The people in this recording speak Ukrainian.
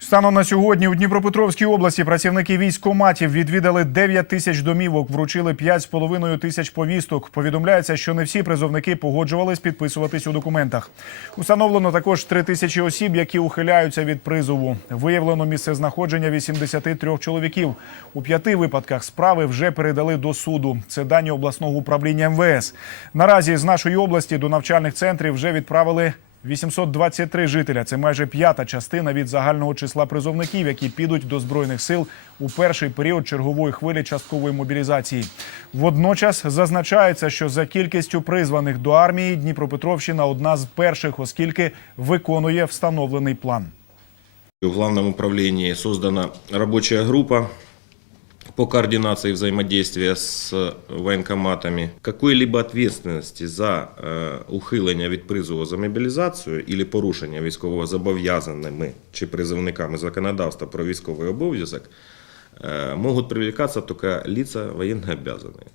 Станом на сьогодні у Дніпропетровській області працівники військкоматів відвідали 9 тисяч домівок, вручили 5,5 тисяч повісток. Повідомляється, що не всі призовники погоджувались підписуватись у документах. Установлено також 3 тисячі осіб, які ухиляються від призову. Виявлено місце знаходження 83 чоловіків. У п'яти випадках справи вже передали до суду. Це дані обласного управління МВС. Наразі з нашої області до навчальних центрів вже відправили 823 жителя. Це майже п'ята частина від загального числа призовників, які підуть до збройних сил у перший період чергової хвилі часткової мобілізації. Водночас зазначається, що за кількістю призваних до армії Дніпропетровщина одна з перших, оскільки виконує встановлений план. В главном управлении создана рабочая группа по координации взаимодействия с военкоматами. Какой-либо ответственности за е, ухилення від призову за мобілізацію или порушення військового зобов'язаними чи призовниками законодавства про військовий обов'язок е, можуть привлекаться только лица военнообязанные.